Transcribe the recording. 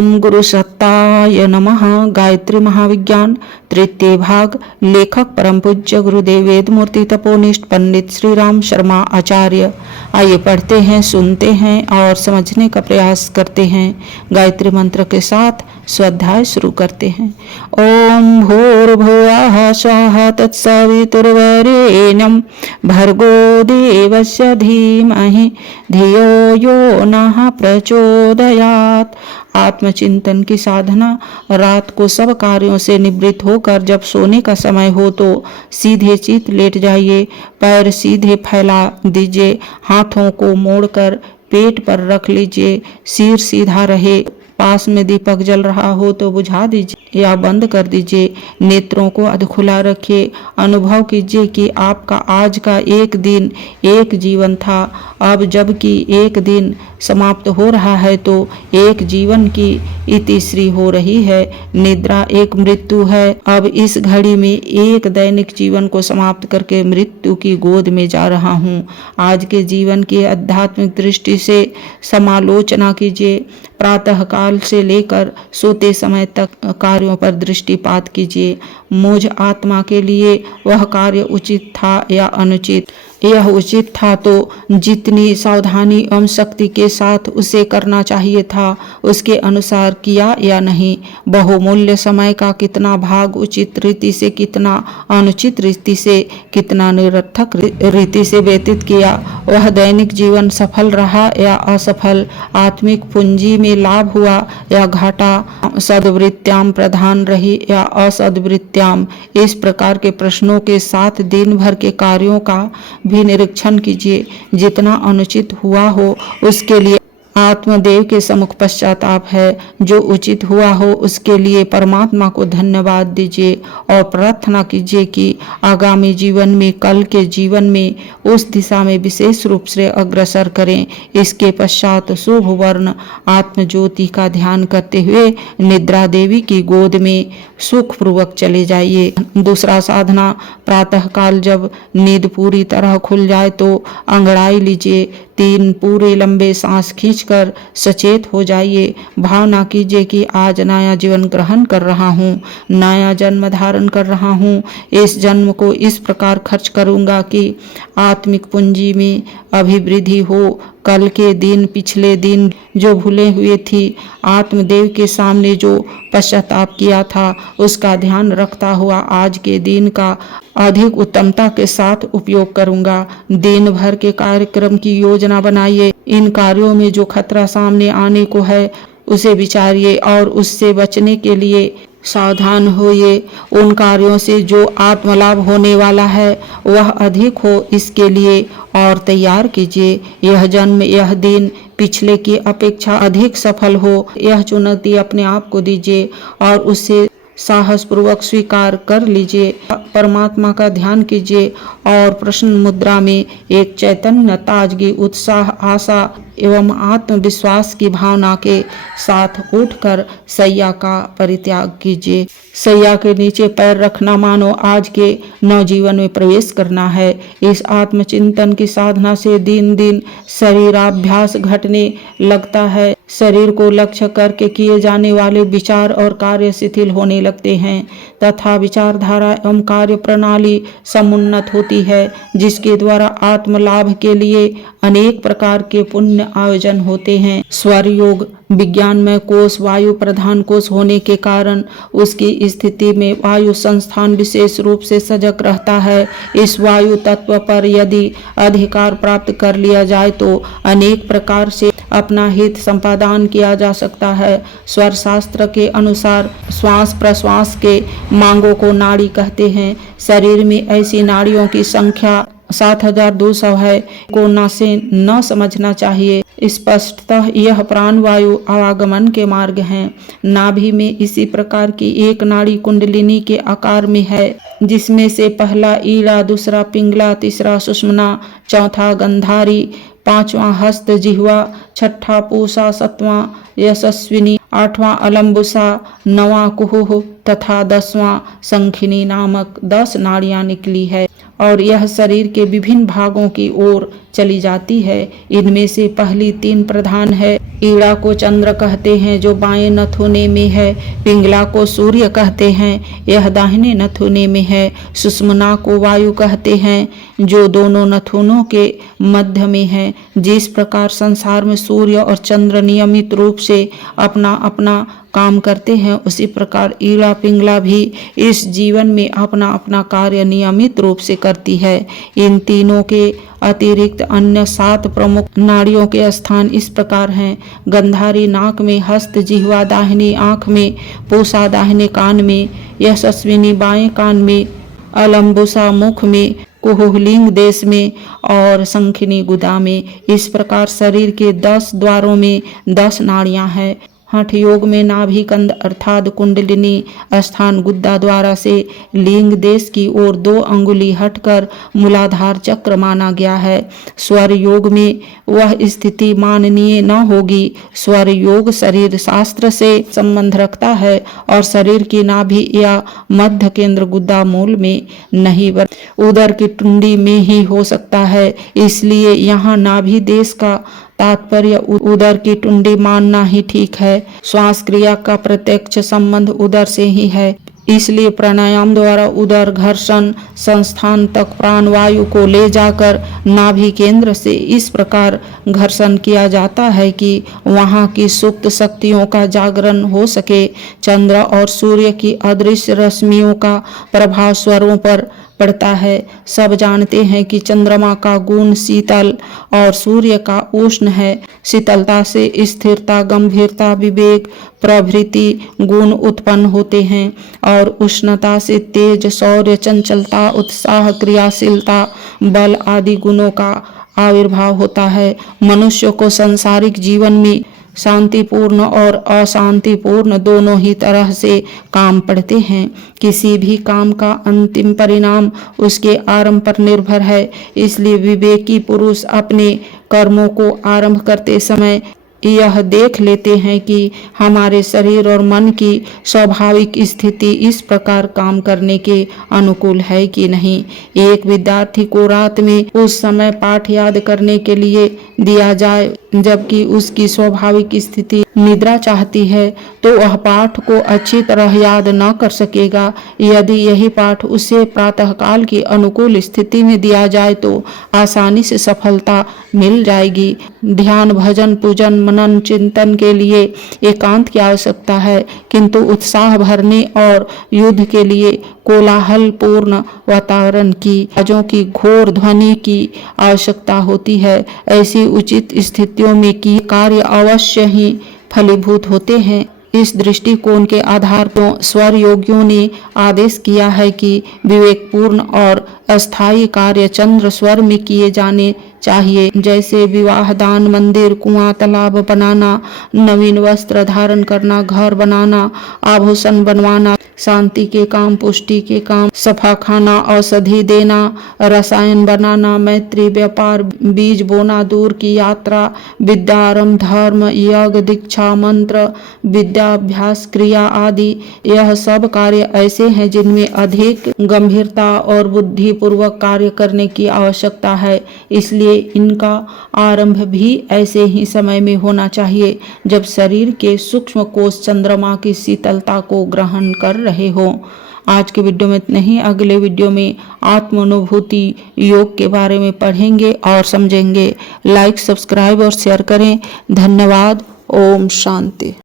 ओम गुरु सत्ताय नमः। गायत्री महाविज्ञान तृतीय भाग। लेखक परम पूज्य गुरुदेव वेदमूर्ति तपोनिष्ठ पंडित श्री राम शर्मा आचार्य। आइए पढ़ते हैं, सुनते हैं और समझने का प्रयास करते हैं। गायत्री मंत्र के साथ स्वाध्याय शुरू करते हैं। ओम भूर्भुवः स्वः तत्सवितुर्वरेण्यं भर्गो देवस्य धीमहि धियो यो नः प्रचोदयात्। आत्मचिंतन की साधना। रात को सब कार्यों से निवृत्त होकर जब सोने का समय हो तो सीधे चित लेट जाइए। पैर सीधे फैला दीजिए, हाथों को मोड़कर पेट पर रख लीजिए। सिर सीधा रहे। पास में दीपक जल रहा हो तो बुझा दीजिए या बंद कर दीजिए। नेत्रों को अध खुला रखिए। अनुभव कीजिए कि आपका आज का एक दिन एक जीवन था। अब जबकि एक दिन समाप्त हो रहा है तो एक जीवन की इतिश्री हो रही है। निद्रा एक मृत्यु है। अब इस घड़ी में एक दैनिक जीवन को समाप्त करके मृत्यु की गोद में जा रहा हूँ। आज के जीवन की आध्यात्मिक दृष्टि से समालोचना कीजिए। प्रातः काल से लेकर सोते समय तक कार्यों पर दृष्टिपात कीजिए। मुझ आत्मा के लिए वह कार्य उचित था या अनुचित। यह उचित था तो जितनी सावधानी एवं शक्ति के साथ उसे करना चाहिए था उसके अनुसार किया या नहीं। बहुमूल्य समय का कितना भाग उचित रीति से, कितना अनुचित रीति से, कितना निरर्थक रीति से व्यतीत किया। वह दैनिक जीवन सफल रहा या असफल, आत्मिक पूंजी में लाभ हुआ या घाटा, सद्वृत्त्याम प्रधान रही या असद्वृत्त्याम। इस प्रकार के प्रश्नों के साथ दिन भर के कार्यों का भी निरीक्षण कीजिए। जितना अनुचित हुआ हो उसके लिए आत्मदेव के सम्मुख पश्चाताप है। जो उचित हुआ हो उसके लिए परमात्मा को धन्यवाद दीजिए और प्रार्थना कीजिए कि आगामी जीवन में, कल के जीवन में उस दिशा में विशेष रूप से अग्रसर करें। इसके पश्चात शुभ वर्ण आत्मज्योति का ध्यान करते हुए निद्रा देवी की गोद में सुखपूर्वक चले जाइए। दूसरा साधना। प्रातः काल जब नींद पूरी तरह खुल जाए तो अंगड़ाई लीजिए। 3 पूरे लंबे सांस खींचकर सचेत हो जाइए। भावना कीजिए कि आज नया जीवन ग्रहण कर रहा हूँ, नया जन्म धारण कर रहा हूँ। इस जन्म को इस प्रकार खर्च करूँगा कि आत्मिक पूंजी में अभिवृद्धि हो। कल के दिन, पिछले दिन जो भूले हुए थी, आत्मदेव के सामने जो पश्चाताप किया था उसका ध्यान रखता हुआ आज के दिन का अधिक उत्तमता के साथ उपयोग करूंगा। दिन भर के कार्यक्रम की योजना बनाइए। इन कार्यों में जो खतरा सामने आने को है उसे विचारिए और उससे बचने के लिए सावधान होइए। उन कार्यों से जो आत्मलाभ होने वाला है वह अधिक हो, इसके लिए और तैयार कीजिए। यह जन्म, यह दिन पिछले की अपेक्षा अधिक सफल हो, यह चुनौती अपने आप को दीजिए और उसे साहस पूर्वक स्वीकार कर लीजिए। परमात्मा का ध्यान कीजिए और प्रसन्न मुद्रा में एक चैतन्य, ताजगी, उत्साह, आशा एवं आत्मविश्वास की भावना के साथ उठकर सैया का परित्याग कीजिए। सैया के नीचे पैर रखना मानो आज के नवजीवन में प्रवेश करना है। इस आत्मचिंतन की साधना से दिन दिन शरीराभ्यास घटने लगता है। शरीर को लक्ष्य करके किए जाने वाले विचार और कार्य शिथिल होने लगते हैं तथा विचारधारा एवं कार्य प्रणाली समुन्नत होती है, जिसके द्वारा आत्मलाभ के लिए अनेक प्रकार के पुण्य आयोजन होते हैं। स्वर योग विज्ञान में कोश वायु प्रधान कोश होने के कारण उसकी स्थिति में वायु संस्थान विशेष रूप से सजग रहता है। इस वायु तत्व पर यदि अधिकार प्राप्त कर लिया जाए तो अनेक प्रकार से अपना हित संपादन किया जा सकता है। स्वर शास्त्र के अनुसार श्वास प्रश्वास के मांगों को नाड़ी कहते हैं। शरीर में ऐसी नाड़ियों की संख्या 7200 है को न से न समझना चाहिए। स्पष्टतः यह प्राणवायु आवागमन के मार्ग हैं। नाभि में इसी प्रकार की एक नाड़ी कुंडलिनी के आकार में है, जिसमें से पहला ईड़ा, दूसरा पिंगला, तीसरा सुषुम्ना, चौथा गंधारी, 5वां हस्त जिह्वा, 6ठा पूषा, 7वां यशस्विनी, 8वां अलम्बुसा, 9वां कुहुः तथा 10वां संखिनी नामक 10 नाड़ियां निकली है और यह शरीर के विभिन्न भागों की ओर चली जाती है। इनमें से पहली 3 प्रधान है। ईड़ा को चंद्र कहते हैं जो बाएं नथुने में है। पिंगला को सूर्य कहते हैं, यह दाहिने नथुने में है। सुषुम्ना को वायु कहते हैं जो दोनों नथुनों के मध्य में है। जिस प्रकार संसार में सूर्य और चंद्र नियमित रूप से अपना अपना काम करते हैं, उसी प्रकार ईड़ा पिंगला भी इस जीवन में अपना अपना कार्य नियमित रूप से करती है। इन तीनों के अतिरिक्त अन्य 7 प्रमुख नाड़ियों के स्थान इस प्रकार हैं। गंधारी नाक में, हस्त जिह्वा दाहिनी आंख में, पूषा दाहिने कान में, यशस्विनी बाएं कान में, अलम्बुसा मुख में, कुहलिंग देश में और शंखिनी गुदा में। इस प्रकार शरीर के 10 द्वारों में 10 नाड़ियां हैं। हठ योग में नाभि कंद अर्थात कुंडलिनी स्थान गुद्दा द्वारा से लिंग देश की ओर 2 अंगुली हटकर मूलाधार चक्र माना गया है। स्वर योग में वह स्थिति माननीय न होगी। स्वर योग शरीर शास्त्र से संबंध रखता है और शरीर की नाभि या मध्य केंद्र गुद्दा मूल में नहीं, उदर की टुंडी में ही हो सकता है। इसलिए यहाँ नाभि देश का तात्पर्य उदर की टुंडी मानना ही ठीक है। श्वास क्रिया का प्रत्यक्ष संबंध उदर से ही है। इसलिए प्राणायाम द्वारा उदर घर्षण संस्थान तक प्राणवायु को ले जाकर नाभि केंद्र से इस प्रकार घर्षण किया जाता है कि वहां की सुप्त शक्तियों का जागरण हो सके। चंद्र और सूर्य की अदृश्य रश्मियों का प्रभाव स्वरों पर पड़ता है। सब जानते हैं कि चंद्रमा का गुण शीतल और सूर्य का उष्ण है। शीतलता से स्थिरता, गंभीरता, विवेक प्रभृति गुण उत्पन्न होते हैं और उष्णता से तेज, शौर्य, चंचलता, उत्साह, क्रियाशीलता, बल आदि गुणों का आविर्भाव होता है। मनुष्य को सांसारिक जीवन में शांतिपूर्ण और अशांतिपूर्ण दोनों ही तरह से काम पड़ते हैं। किसी भी काम का अंतिम परिणाम उसके आरंभ पर निर्भर है। इसलिए विवेकी पुरुष अपने कर्मों को आरंभ करते समय यह देख लेते हैं कि हमारे शरीर और मन की स्वाभाविक स्थिति इस प्रकार काम करने के अनुकूल है कि नहीं। एक विद्यार्थी को रात में उस समय पाठ याद करने के लिए दिया जाए जबकि उसकी स्वाभाविक स्थिति निद्रा चाहती है, तो वह पाठ को अच्छी तरह याद न कर सकेगा। यदि यही पाठ उसे प्रातःकाल की अनुकूल स्थिति में दिया जाए तो आसानी से सफलता मिल जाएगी। ध्यान, भजन, पूजन, मनन, चिंतन के लिए एकांत की आवश्यकता है, किंतु उत्साह भरने और युद्ध के लिए कोलाहल पूर्ण वातावरण की, आवाजों की, घोर ध्वनि की आवश्यकता होती है। ऐसी उचित स्थितियों में की कार्य अवश्य ही फलीभूत होते हैं। इस दृष्टिकोण के आधार पर स्वर योगियों ने आदेश किया है कि विवेकपूर्ण और अस्थायी कार्य चंद्र स्वर में किए जाने चाहिए, जैसे विवाह, दान, मंदिर, कुआं, तालाब बनाना, नवीन वस्त्र धारण करना, घर बनाना, आभूषण बनवाना, शांति के काम, पुष्टि के काम, सफा खाना, औषधि देना, रसायन बनाना, मैत्री, व्यापार, बीज बोना, दूर की यात्रा, विद्यारंभ, धर्म, यज्ञ, दीक्षा, मंत्र, विद्याभ्यास, क्रिया आदि। यह सब कार्य ऐसे हैं जिनमें अधिक गंभीरता और बुद्धिपूर्वक कार्य करने की आवश्यकता है। इसलिए इनका आरंभ भी ऐसे ही समय में होना चाहिए जब शरीर के सूक्ष्म कोश चंद्रमा की शीतलता को ग्रहण कर रहे हो। आज के वीडियो में इतना ही। अगले वीडियो में आत्मानुभूति योग के बारे में पढ़ेंगे और समझेंगे। लाइक, सब्सक्राइब और शेयर करें। धन्यवाद। ओम शांति।